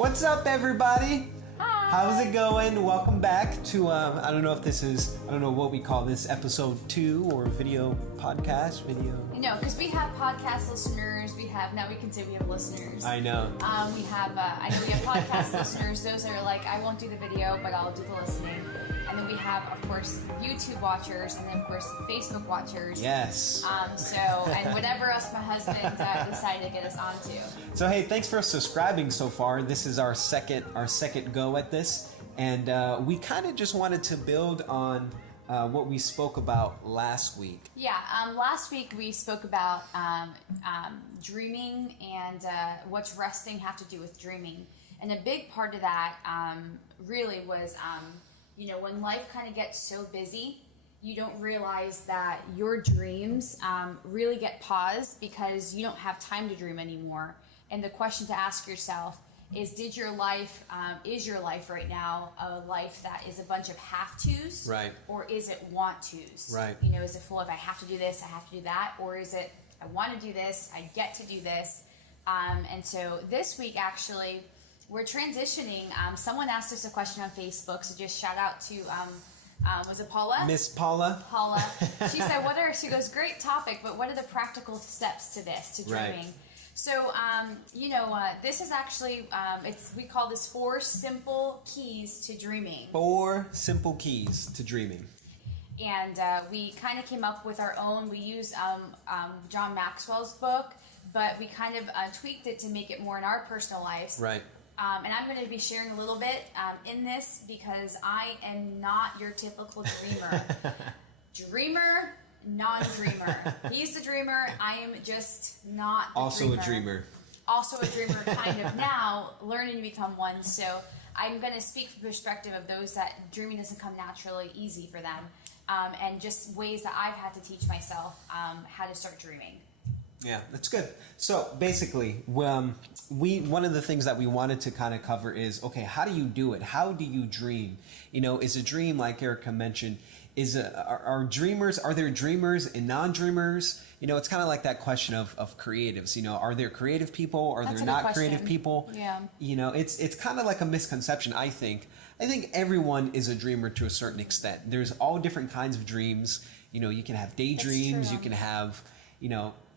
What's up, everybody? Hi. How's it going? Welcome back to, I don't know what we call this, episode 2 or video podcast, video. No, because we have podcast listeners. Now we can say we have listeners. I know. I know we have podcast listeners. Those that are like, I won't do the video, but I'll do the listening. And then we have, of course, YouTube watchers, and then, of course, Facebook watchers. Yes. And whatever else my husband decided to get us onto. So, hey, thanks for subscribing so far. This is our second go at this. And we kind of just wanted to build on what we spoke about last week. Yeah, last week we spoke about dreaming and what's resting have to do with dreaming. And a big part of that really was, when life kind of gets so busy, you don't realize that your dreams really get paused because you don't have time to dream anymore. And the question to ask yourself is your life right now a life that is a bunch of have-tos? Right. Or is it want-tos? Right. Is it full of I have to do this, I have to do that? Or is it I want to do this, I get to do this? And so this week, actually, we're transitioning. Someone asked us a question on Facebook, so just shout out to, was it Paula? Miss Paula. Paula. She said, she goes, great topic, but what are the practical steps to this, to dreaming? Right. So, this is actually, we call this 4 simple keys to dreaming. 4 simple keys to dreaming. And we kind of came up with our own. We used John Maxwell's book, but we kind of tweaked it to make it more in our personal lives. Right. And I'm going to be sharing a little bit in this because I am not your typical dreamer. Dreamer, non-dreamer. He's the dreamer. I am just not the also dreamer. a dreamer. Also a dreamer, kind of now, learning to become one. So I'm going to speak from the perspective of those that dreaming doesn't come naturally easy for them. And just ways that I've had to teach myself how to start dreaming. Yeah, that's good. So basically, one of the things that we wanted to kind of cover is, okay, how do you do it? How do you dream? Is a dream, like Erica mentioned, are there dreamers and non-dreamers? It's kind of like that question of creatives. Are there creative people? Are there not creative people? Yeah. It's kind of like a misconception, I think. I think everyone is a dreamer to a certain extent. There's all different kinds of dreams. You can have daydreams. You can have,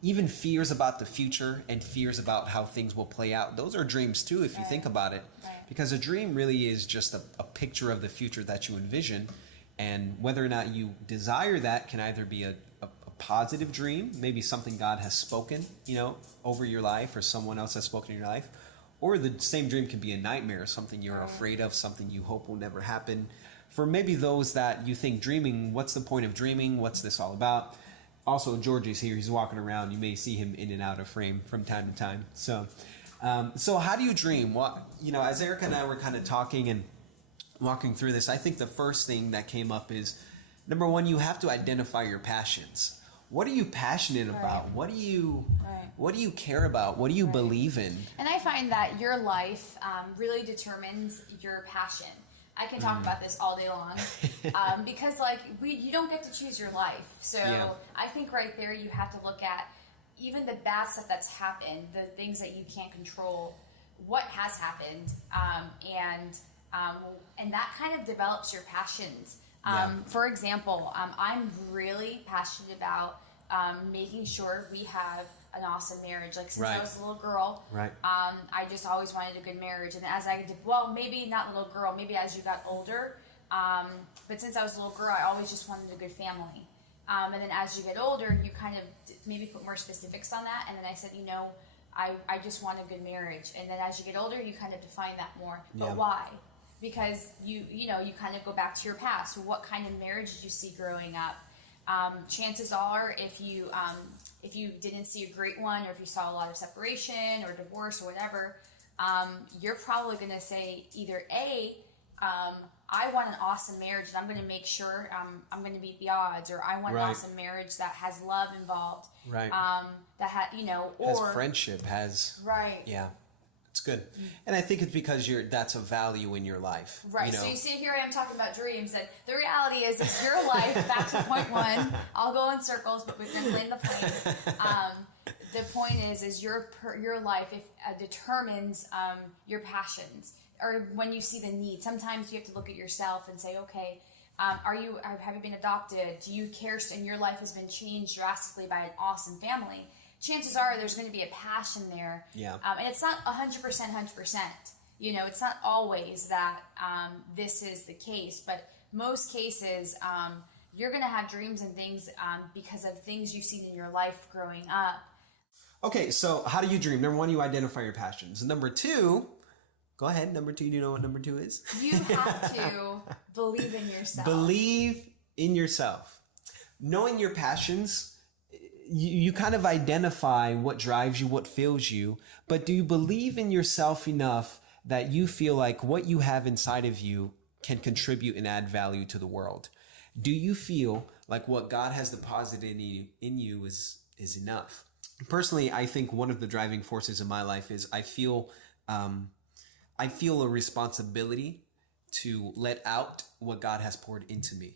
even fears about the future and fears about how things will play out. Those are dreams too, if you think about it. Right. Because a dream really is just a picture of the future that you envision. And whether or not you desire that can either be a positive dream, maybe something God has spoken, over your life, or someone else has spoken in your life. Or the same dream can be a nightmare, something you're afraid of, something you hope will never happen. For maybe those that you think dreaming, what's the point of dreaming? What's this all about? Also, George is here. He's walking around. You may see him in and out of frame from time to time. So how do you dream? As Erica and I were kind of talking and walking through this, I think the first thing that came up is, number one, you have to identify your passions. What are you passionate about? What do you care about? What do you believe in? And I find that your life really determines your passion. I can talk about this all day long because you don't get to choose your life. So I think right there you have to look at even the bad stuff that's happened, the things that you can't control, what has happened, and that kind of develops your passions. For example, I'm really passionate about making sure we have an awesome marriage. Since I was a little girl, I just always wanted a good marriage. And as maybe not little girl, maybe as you got older, but since I was a little girl, I always just wanted a good family. And then as you get older, you kind of maybe put more specifics on that. And then I said, I just want a good marriage. And then as you get older, you kind of define that more. But why? Because you kind of go back to your past. What kind of marriage did you see growing up? Chances are, if you didn't see a great one, or if you saw a lot of separation or divorce or whatever, you're probably going to say either I want an awesome marriage and I'm going to make sure I'm going to beat the odds, or I want an awesome marriage that has love involved, that has friendship, It's good. And I think it's because that's a value in your life. Right. So you see, here I am talking about dreams, and the reality is it's your life. Back to point one. I'll go in circles, but we're going to land the plane. The point is your life determines your passions, or when you see the need. Sometimes you have to look at yourself and say, okay, have you been adopted? Do you care? And your life has been changed drastically by an awesome family. Chances are there's going to be a passion there. Yeah. And it's not 100%. It's not always that this is the case, but most cases, you're going to have dreams and things because of things you've seen in your life growing up. Okay, so how do you dream? Number one, you identify your passions. Number two, go ahead. Number two, do you know what number two is? You have to believe in yourself. Believe in yourself. Knowing your passions, you kind of identify what drives you, what fills you, but do you believe in yourself enough that you feel like what you have inside of you can contribute and add value to the world? Do you feel like what God has deposited in you is enough? Personally, I think one of the driving forces in my life is I feel a responsibility to let out what God has poured into me.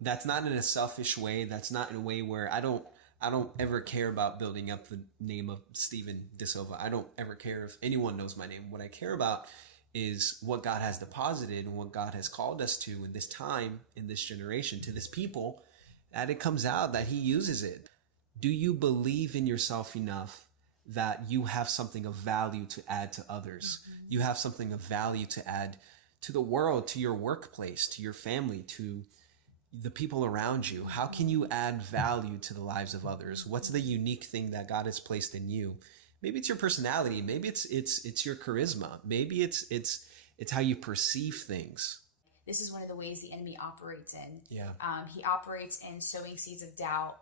That's not in a selfish way. That's not in a way where I don't ever care about building up the name of Steven DeSilva. I don't ever care if anyone knows my name. What I care about is what God has deposited and what God has called us to in this time, in this generation, to this people, that it comes out, that he uses it. Do you believe in yourself enough that you have something of value to add to others? Mm-hmm. You have something of value to add to the world, to your workplace, to your family, to the people around you. How can you add value to the lives of others? What's the unique thing that God has placed in you? Maybe it's your personality. Maybe it's your charisma. Maybe it's how you perceive things. This is one of the ways the enemy operates in. Yeah. He operates in sowing seeds of doubt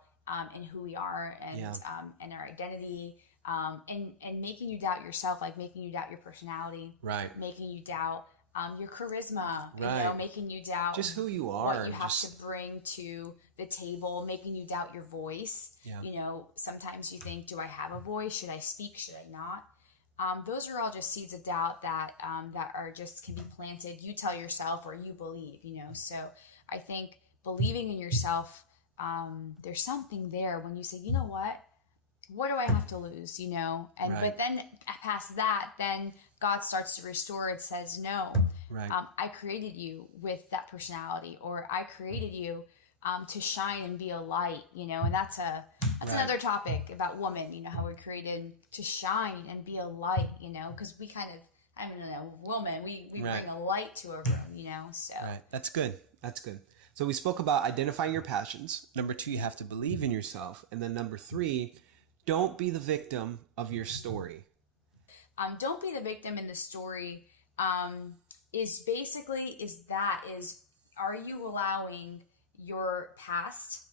in who we are and our identity, and making you doubt yourself, like making you doubt your personality, right? Making you doubt your charisma, right? Making you doubt just who you are, what you have to bring to the table, making you doubt your voice. Yeah. Sometimes you think, do I have a voice? Should I speak? Should I not? Those are all just seeds of doubt that are just can be planted. You tell yourself or you believe, So I think believing in yourself, there's something there when you say, you know what do I have to lose? And right. But then past that, then God starts to restore. It says, no, right. I created you with that personality, or I created you to shine and be a light, and that's right. Another topic about woman, how we're created to shine and be a light, because we kind of, woman, we right. bring a light to a room, so. Right. That's good. So we spoke about identifying your passions. Number two, you have to believe in yourself. And then number three, don't be the victim of your story. Don't be the victim in the story are you allowing your past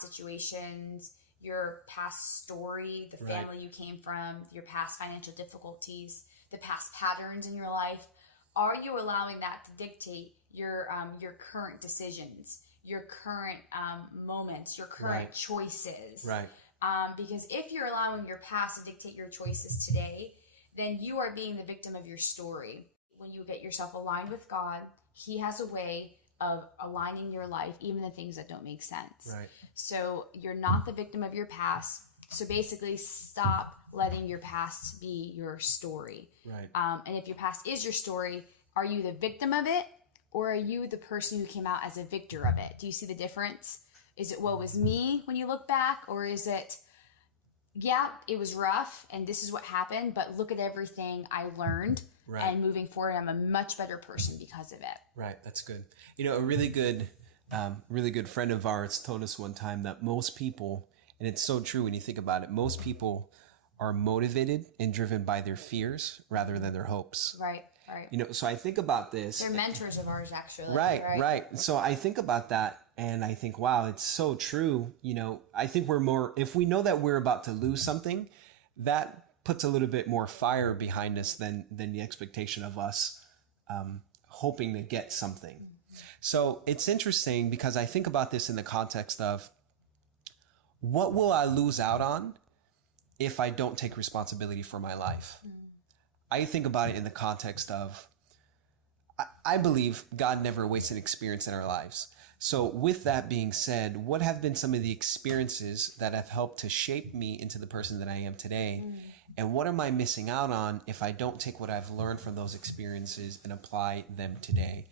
situations, your past story, the family you came from, your past financial difficulties, the past patterns in your life, are you allowing that to dictate your current decisions, your current moments, your current right. choices? Right. Because if you're allowing your past to dictate your choices today, then you are being the victim of your story. When you get yourself aligned with God, He has a way of aligning your life, even the things that don't make sense. Right. So you're not the victim of your past. So basically, stop letting your past be your story. Right. And if your past is your story, are you the victim of it, or are you the person who came out as a victor of it? Do you see the difference? Is it woe is me when you look back, or is it, yeah, it was rough and this is what happened, but look at everything I learned, right. And moving forward, I'm a much better person because of it. Right. That's good. A really good friend of ours told us one time that most people, and it's so true when you think about it, most people are motivated and driven by their fears rather than their hopes. Right. Right. So I think about this. They're mentors of ours, actually. Right. So I think about that and I think, wow, it's so true. I think if we know that we're about to lose something, that puts a little bit more fire behind us than the expectation of us hoping to get something. So it's interesting because I think about this in the context of what will I lose out on if I don't take responsibility for my life? I think about it in the context of, I believe God never wastes an experience in our lives. So with that being said, what have been some of the experiences that have helped to shape me into the person that I am today? And what am I missing out on if I don't take what I've learned from those experiences and apply them today?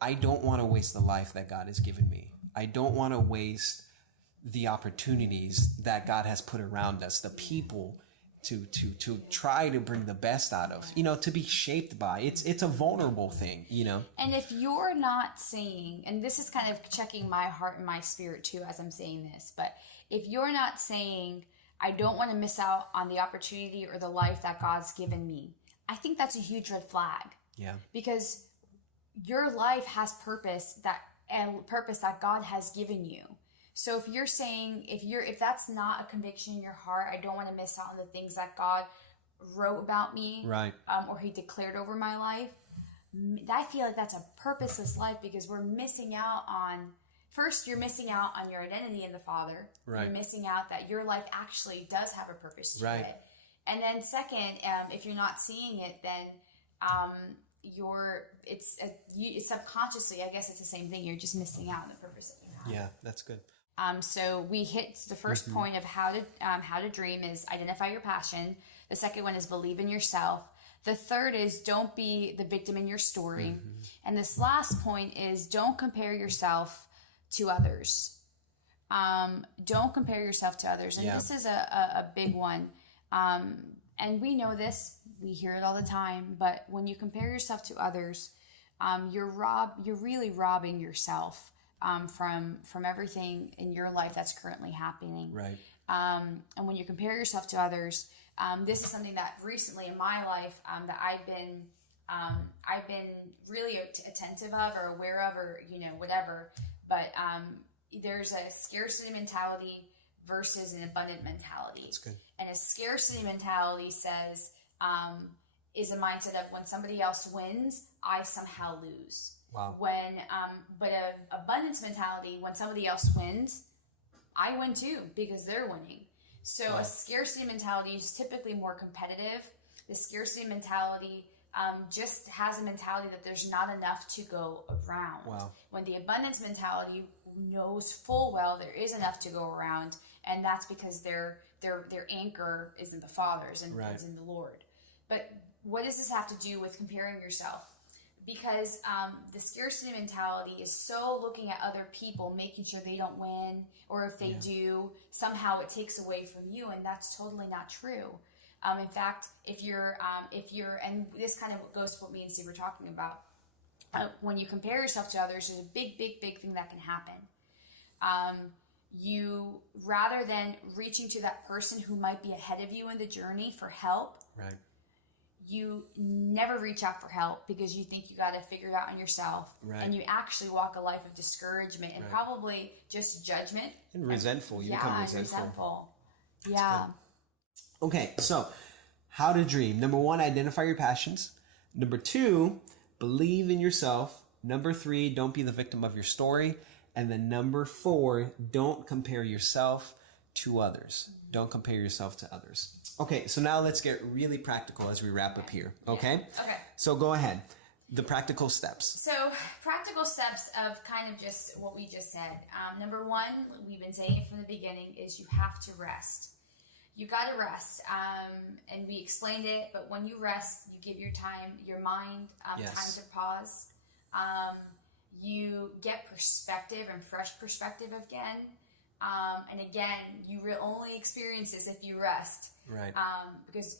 I don't want to waste the life that God has given me. I don't want to waste the opportunities that God has put around us, the people to try to bring the best out of, to be shaped by. It's a vulnerable thing, And if you're not saying, and this is kind of checking my heart and my spirit too as I'm saying this, but if you're not saying, I don't want to miss out on the opportunity or the life that God's given me, I think that's a huge red flag. Yeah. Because your life has purpose that God has given you. So if you're saying, if that's not a conviction in your heart, I don't want to miss out on the things that God wrote about me, right? Or He declared over my life, I feel like that's a purposeless life, because we're missing out on. First, you're missing out on your identity in the Father. Right. You're missing out that your life actually does have a purpose to right. it. And then second, if you're not seeing it, then it's subconsciously, I guess it's the same thing. You're just missing out on the purpose that you have. Yeah, that's good. So we hit the first point of how to dream is identify your passion. The second one is believe in yourself. The third is don't be the victim in your story. And this last point is don't compare yourself to others. Don't compare yourself to others. And this is a big one. And we know this, we hear it all the time, but when you compare yourself to others, you're really robbing yourself from everything in your life that's currently happening. Right. And when you compare yourself to others, this is something that recently in my life that I've been really attentive of or aware of, or whatever. But there's a scarcity mentality versus an abundant mentality. That's good. And a scarcity mentality says is a mindset of when somebody else wins, I somehow lose. Wow. But a abundance mentality, when somebody else wins, I win too because they're winning. So wow. A scarcity mentality is typically more competitive. The scarcity mentality just has a mentality that there's not enough to go around. Wow. When the abundance mentality knows full well there is enough to go around, and that's because their anchor is in the Father's and right. is in the Lord. But what does this have to do with comparing yourself? Because the scarcity mentality is so looking at other people, making sure they don't win, or if they do, somehow it takes away from you, and that's totally not true. In fact, if you're, and this kind of goes to what me and Steve were talking about, when you compare yourself to others, there's a big thing that can happen. You, rather than reaching to that person who might be ahead of you in the journey for help, right. You never reach out for help because you think you got to figure it out on yourself. Right. And you actually walk a life of discouragement and right. probably just judgment. And resentful. You become resentful. Yeah. Okay, so how to dream. Number 1, identify your passions. Number 2, believe in yourself. Number 3, don't be the victim of your story. And then number 4, don't compare yourself to others. Don't compare yourself to others. Okay, so now let's get really practical as we wrap up here, okay? Yeah. Okay. So go ahead. The practical steps. So practical steps of kind of just what we just said. Number 1, we've been saying it from the beginning, is you have to rest. You got to rest. And we explained it, but when you rest, you give your mind yes. time to pause. You get perspective and fresh perspective again. And again, you will only experience this if you rest. Right. Because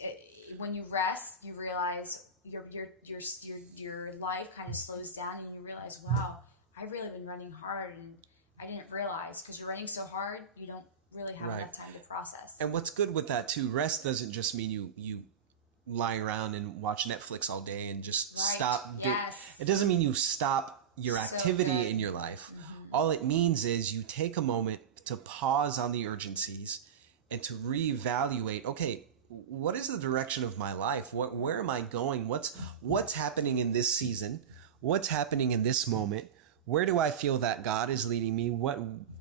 when you rest, you realize your life kind of slows down, and you realize, wow, I've really been running hard, and I didn't realize, because you're running so hard, you don't really have right. enough time to process. And what's good with that too, rest doesn't just mean you lie around and watch Netflix all day and just right. stop. Yes. It doesn't mean you stop your activity in your life. Mm-hmm. All it means is you take a moment to pause on the urgencies and to reevaluate, okay, what is the direction of my life? Where am I going? What's happening in this season? What's happening in this moment? Where do I feel that God is leading me?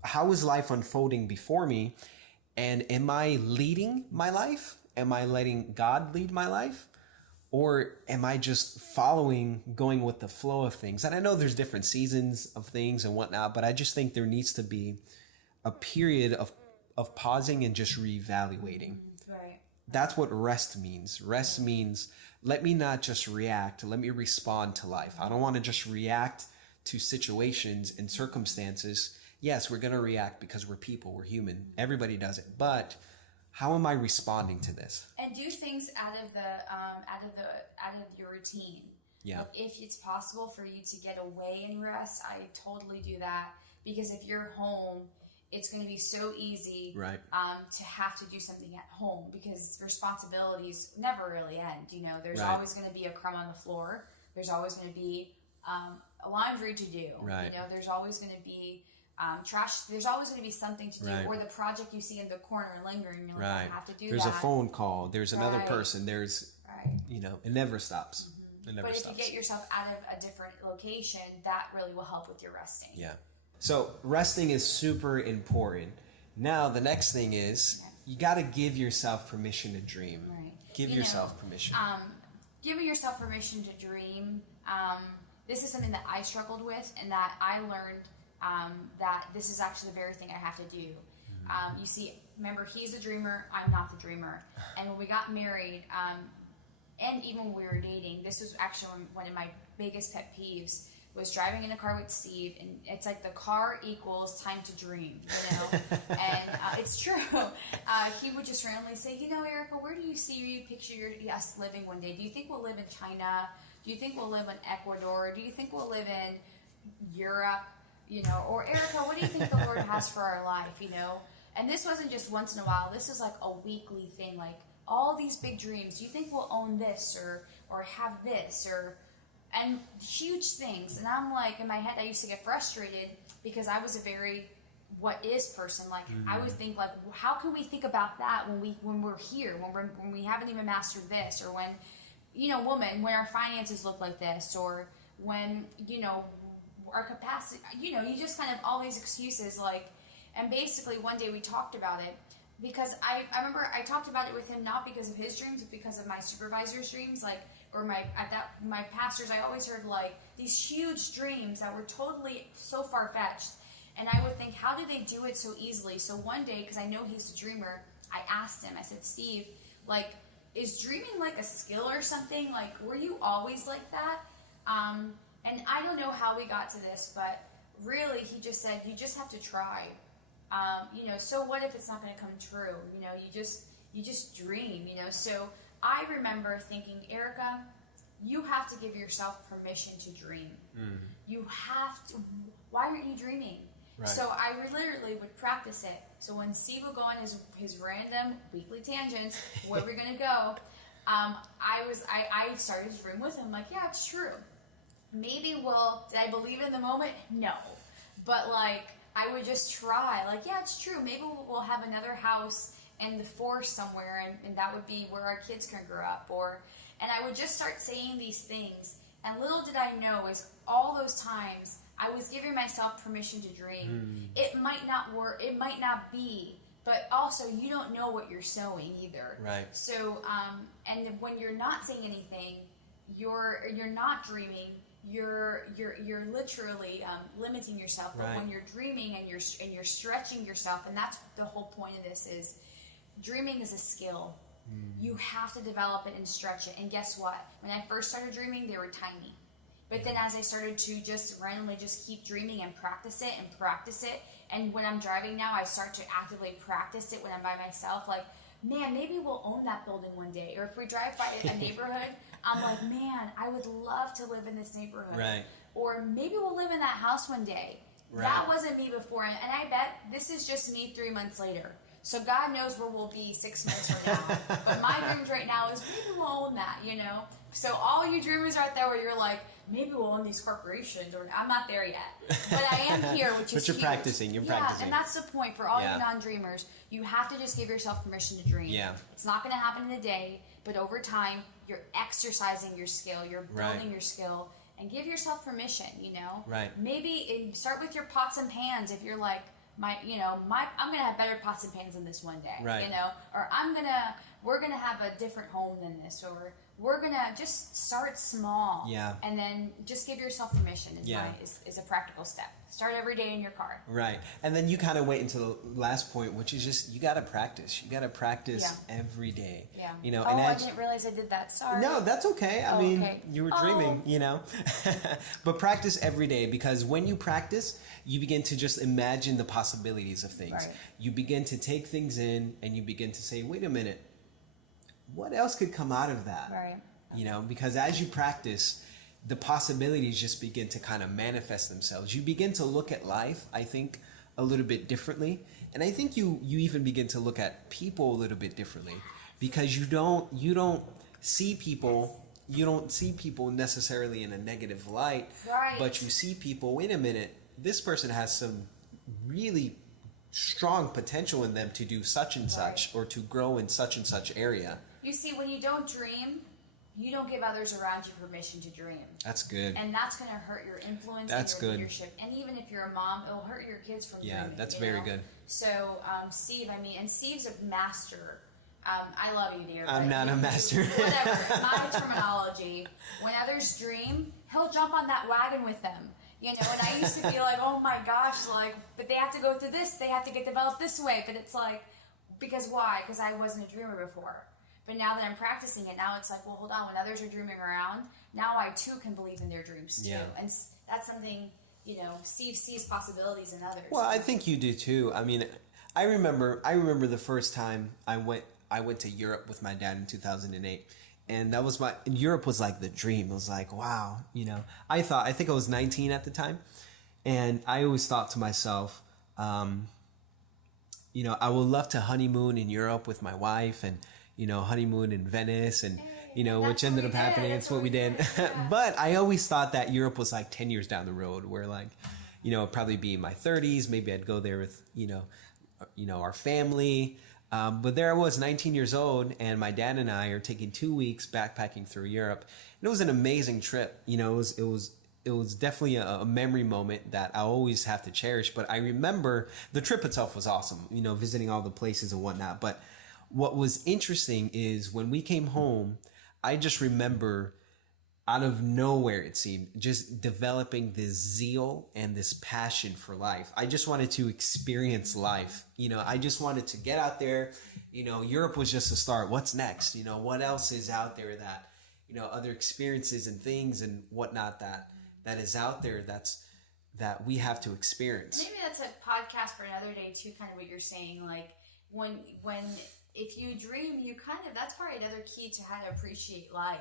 How is life unfolding before me? And am I leading my life? Am I letting God lead my life? Or am I just going with the flow of things? And I know there's different seasons of things and whatnot, but I just think there needs to be a period of pausing and just reevaluating. Right. That's what rest means. Rest means, let me not just react, let me respond to life. I don't want to just react to situations and circumstances. Yes, we're going to react because we're people, we're human. Everybody does it. But how am I responding to this? And do things out of your routine. Yeah. Like if it's possible for you to get away and rest, I totally do that, because if you're home, it's going to be so easy, Right. To have to do something at home, because responsibilities never really end. You know, there's Right. always going to be a crumb on the floor. There's always going to be a laundry to do. Right. You know, there's always going to be trash. There's always going to be something to do, Right. or the project you see in the corner lingering. You're like, Right. I have to do There's that. a phone call. There's another Right. person. There's, Right. it never stops. It never But if stops. you get yourself out of a different location, that really will help with your resting. Yeah. So resting is super important. Now the next thing is you got to give yourself permission to dream. Right. Give You yourself know, permission. Giving yourself permission to dream. This is something that I struggled with, and that I learned that this is actually the very thing I have to do. You see, remember, he's a dreamer, I'm not the dreamer. And when we got married, and even when we were dating, this was actually one of my biggest pet peeves, was driving in a car with Steve, and it's like the car equals time to dream, you know? And it's true. He would just randomly say, you know, Erica, where do you picture us living one day? Do you think we'll live in China? Do you think we'll live in Ecuador? Do you think we'll live in Europe? You know, or Erica, what do you think the Lord has for our life, you know? And this wasn't just once in a while. This is like a weekly thing, like all these big dreams. Do you think we'll own this or have this and huge things? And I'm like, in my head, I used to get frustrated because I was a very what is person. Like I would think like, how can we think about that when we're here, when we haven't even mastered this, or when, you know, when our finances look like this, or when, you know, our capacity, you know, you just kind of all these excuses, like, and basically one day we talked about it, because I remember I talked about it with him, not because of his dreams, but because of my supervisor's dreams, like, or my pastors. I always heard like these huge dreams that were totally so far-fetched, and I would think, how do they do it so easily? So one day, because I know he's a dreamer, I asked him, I said, Steve, like, is dreaming like a skill or something? Like, were you always like that? And I don't know how we got to this, but really he just said, you just have to try. You know, so what if it's not going to come true? You know, you just dream, you know. So I remember thinking, Erica, you have to give yourself permission to dream. You have to. Why aren't you dreaming? Right. So I literally would practice it. So when Steve would go on his random weekly tangents, where we're going to go, I started to dream with him. Like, yeah, it's true. Maybe did I believe in the moment? No. But like, I would just try. Like, yeah, it's true. Maybe we'll have another house in the forest somewhere, and that would be where our kids can grow up. And I would just start saying these things. And little did I know, is all those times I was giving myself permission to dream. It might not work. It might not be. But also, you don't know what you're sowing either. Right. So, and when you're not saying anything, you're not dreaming. You're literally limiting yourself. But Right. when you're dreaming and you're stretching yourself, and that's the whole point of this, is dreaming is a skill. You have to develop it and stretch it. And guess what? When I first started dreaming, they were tiny. But then as I started to just randomly just keep dreaming and practice it, and when I'm driving now, I start to actively practice it when I'm by myself. Like, man, maybe we'll own that building one day. Or if we drive by a neighborhood, I'm like, man, I would love to live in this neighborhood. Right. Or maybe we'll live in that house one day. Right. That wasn't me before, and I bet this is just me 3 months later. So God knows where we'll be 6 months from now. But my dreams right now is maybe we'll own that, you know? So all you dreamers out there where you're like, maybe we'll own these corporations, or I'm not there yet. But I am here, which is But you're huge. practicing, you're practicing. And that's the point for all Yeah. you non-dreamers. You have to just give yourself permission to dream. Yeah. It's not going to happen in a day, but over time, you're exercising your skill, you're building Right. your skill, and give yourself permission, you know? Right. Maybe start with your pots and pans if you're like, I'm gonna have better pots and pans than this one day, Right. you know, or we're gonna have a different home than this, or we're gonna just start small. Yeah. And then just give yourself permission Yeah. is a practical step. Start every day in your car. Right. And then you kind of wait until the last point, which is just, you got to practice. You got to practice every day. Yeah. You know, oh, and I didn't realize I did that. Sorry. No, that's okay. I mean, okay. you were dreaming, you know. But practice every day, because when you practice, you begin to just imagine the possibilities of things. Right. You begin to take things in, and you begin to say, wait a minute, what else could come out of that? Right. You know, because as you practice, the possibilities just begin to kind of manifest themselves. You begin to look at life, I think, a little bit differently. And I think you even begin to look at people a little bit differently, because you don't see people necessarily in a negative light, Right. but you see people, wait a minute, this person has some really strong potential in them to do such and such, or to grow in such and such area. You see, when you don't dream, you don't give others around you permission to dream. That's good. And that's going to hurt your influence That's and your good. leadership. And even if you're a mom, it'll hurt your kids from Yeah, dreaming. that's you very know? good. So, Steve, and Steve's a master. I love you, dear. I'm but not a master. Whatever. My terminology. When others dream, he'll jump on that wagon with them. You know, and I used to be like, oh my gosh, like, but they have to go through this. They have to get developed this way. But it's like, because why? Because I wasn't a dreamer before. But now that I'm practicing it, now it's like, well, hold on. When others are dreaming around, now I too can believe in their dreams too. Yeah. And that's something, you know, Steve sees possibilities in others. Well, I think you do too. I mean, I remember the first time I went to Europe with my dad in 2008. And that was Europe was like the dream. It was like, wow, you know, I think I was 19 at the time. And I always thought to myself, you know, I would love to honeymoon in Europe with my wife, and, you know, honeymoon in Venice, and, you know, which ended up happening. It's what we did. But I always thought that Europe was like 10 years down the road, where, like, you know, it'd probably be in my 30s. Maybe I'd go there with, you know, our family. But there I was, 19 years old, and my dad and I are taking 2 weeks backpacking through Europe. And it was an amazing trip. You know, it was definitely a memory moment that I always have to cherish. But I remember the trip itself was awesome, you know, visiting all the places and whatnot. But what was interesting is when we came home, I just remember, out of nowhere, it seemed, just developing this zeal and this passion for life. I just wanted to experience life. You know, I just wanted to get out there. You know, Europe was just a start. What's next? You know, what else is out there that, you know, other experiences and things and whatnot that is out there that we have to experience. Maybe that's a podcast for another day too, kind of what you're saying. Like, when if you dream, you kind of, that's probably another key to how to appreciate life,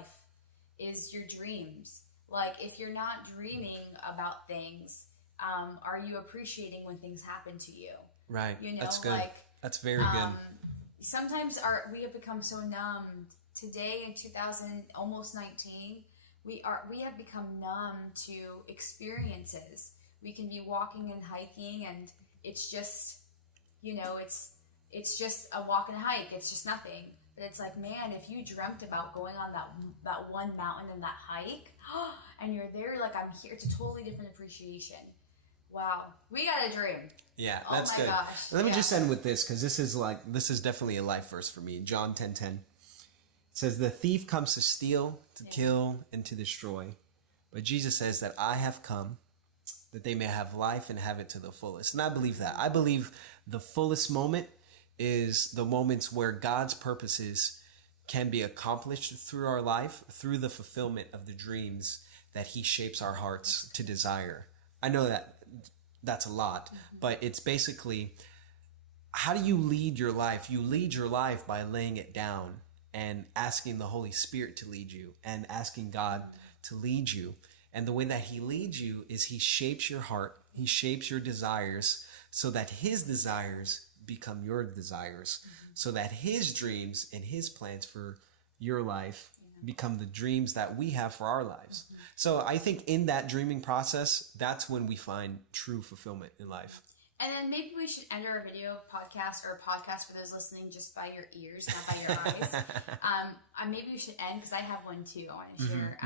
is your dreams. Like, if you're not dreaming about things, are you appreciating when things happen to you? Right. You know, that's good. like, That's very good. Sometimes we have become so numbed. Today in 2000, almost 19, we have become numb to experiences. We can be walking and hiking, and it's just, you know, it's just a walk and a hike. It's just nothing. But it's like, man, if you dreamt about going on that one mountain and that hike, and you're there, like, I'm here, it's a totally different appreciation. Wow, we got a dream. Yeah, that's oh my good. Gosh. Let me just end with this, because this is definitely a life verse for me. John 10:10. It says, "The thief comes to steal, to kill, and to destroy. But Jesus says that I have come that they may have life and have it to the fullest." And I believe that. I believe the fullest moment is the moments where God's purposes can be accomplished through our life, through the fulfillment of the dreams that He shapes our hearts to desire. I know that that's a lot, but it's basically, how do you lead your life? You lead your life by laying it down and asking the Holy Spirit to lead you, and asking God to lead you. And the way that He leads you is He shapes your heart. He shapes your desires so that His desires become your desires, so that His dreams and His plans for your life become the dreams that we have for our lives. So I think in that dreaming process, that's when we find true fulfillment in life. And then maybe we should end our video podcast, or a podcast for those listening just by your ears, not by your eyes. Maybe we should end, because I have one too I want to share.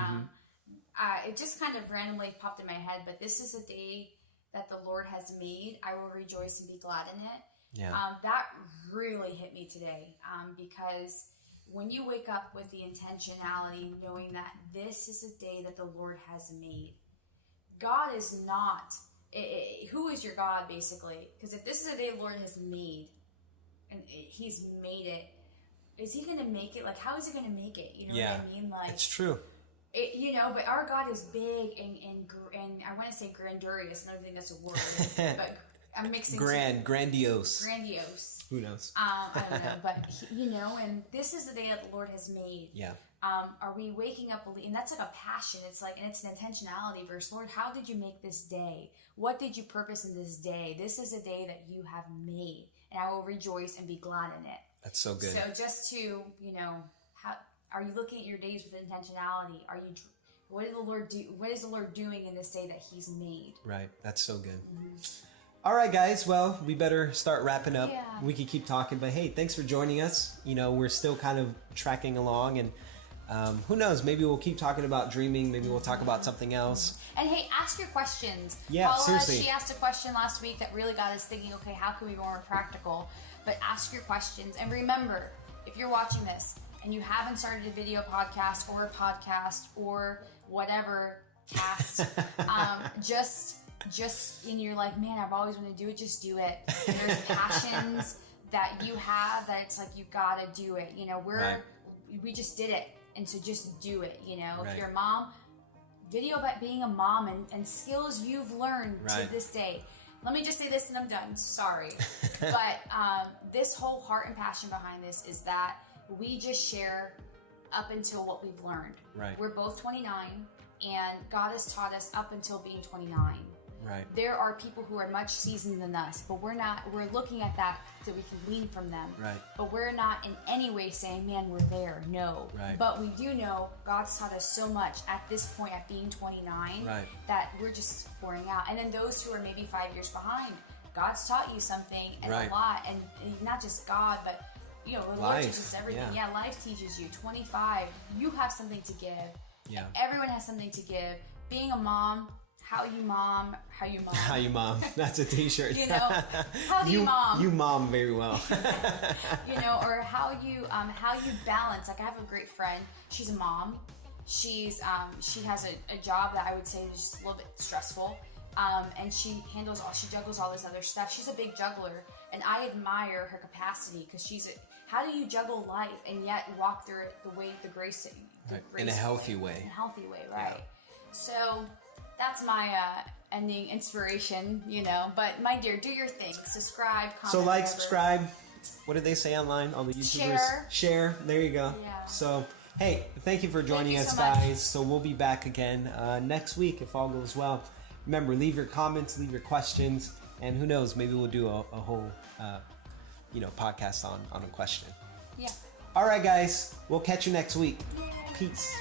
It just kind of randomly popped in my head, but this is a day that the Lord has made. I will rejoice and be glad in it. Yeah. That really hit me today, because when you wake up with the intentionality, knowing that this is a day that the Lord has made, God is not, who is your God, basically? Because if this is a day the Lord has made, and He's made it, is He going to make it? Like, how is He going to make it? You know what I mean? Like, it's true. But our God is big and I want to say grandiose. I don't think that's a word, but I'm mixing grandiose. Who knows? I don't know, but and this is the day that the Lord has made. Yeah. Are we waking up? And that's like a passion. It's like, and it's an intentionality verse. Lord, how did you make this day? What did you purpose in this day? This is a day that you have made, and I will rejoice and be glad in it. That's so good. So just to, how are you looking at your days with intentionality? What did the Lord do? What is the Lord doing in this day that He's made? Right. That's so good. Mm-hmm. All right, guys. Well, we better start wrapping up. Yeah. We could keep talking, but hey, thanks for joining us. We're still kind of tracking along, and who knows? Maybe we'll keep talking about dreaming. Maybe we'll talk about something else. And hey, ask your questions. Yeah, Paula, seriously. she asked a question last week that really got us thinking, okay, how can we be more practical? But ask your questions. And remember, if you're watching this and you haven't started a video podcast or whatever cast, and you're like, man, I've always wanted to do it, just do it. And there's passions that you have that it's like, you gotta do it. We just did it. And so just do it, Right. If you're a mom, video about being a mom and skills you've learned to this day. Let me just say this and I'm done. Sorry. But this whole heart and passion behind this is that we just share up until what we've learned. Right. We're both 29 and God has taught us up until being 29. Right. There are people who are much seasoned than us, but we're looking at that so we can lean from them. Right. But we're not in any way saying, man, we're there. No. Right. But we do know God's taught us so much at this point, at being 29, that we're just pouring out. And then those who are maybe 5 years behind, God's taught you something and a lot. And not just God, but the Lord teaches everything. Yeah, life teaches you. 25, you have something to give. Yeah. Everyone has something to give. Being a mom, how you mom. That's a t-shirt. How do you mom? You mom very well. Or how you balance. Like, I have a great friend. She's a mom. She has a job that I would say is just a little bit stressful. And she juggles all this other stuff. She's a big juggler, and I admire her capacity because how do you juggle life and yet walk through it the grace in a healthy way. In a healthy way, right? Yeah. So that's my ending inspiration, But my dear, do your thing. Subscribe, comment. So like, subscribe. What did they say online? All the YouTubers. Share. There you go. Yeah. So hey, thank you for joining us, guys. So we'll be back again next week if all goes well. Remember, leave your comments, leave your questions, and who knows, maybe we'll do a whole podcast on a question. Yeah. All right, guys. We'll catch you next week. Yay. Peace.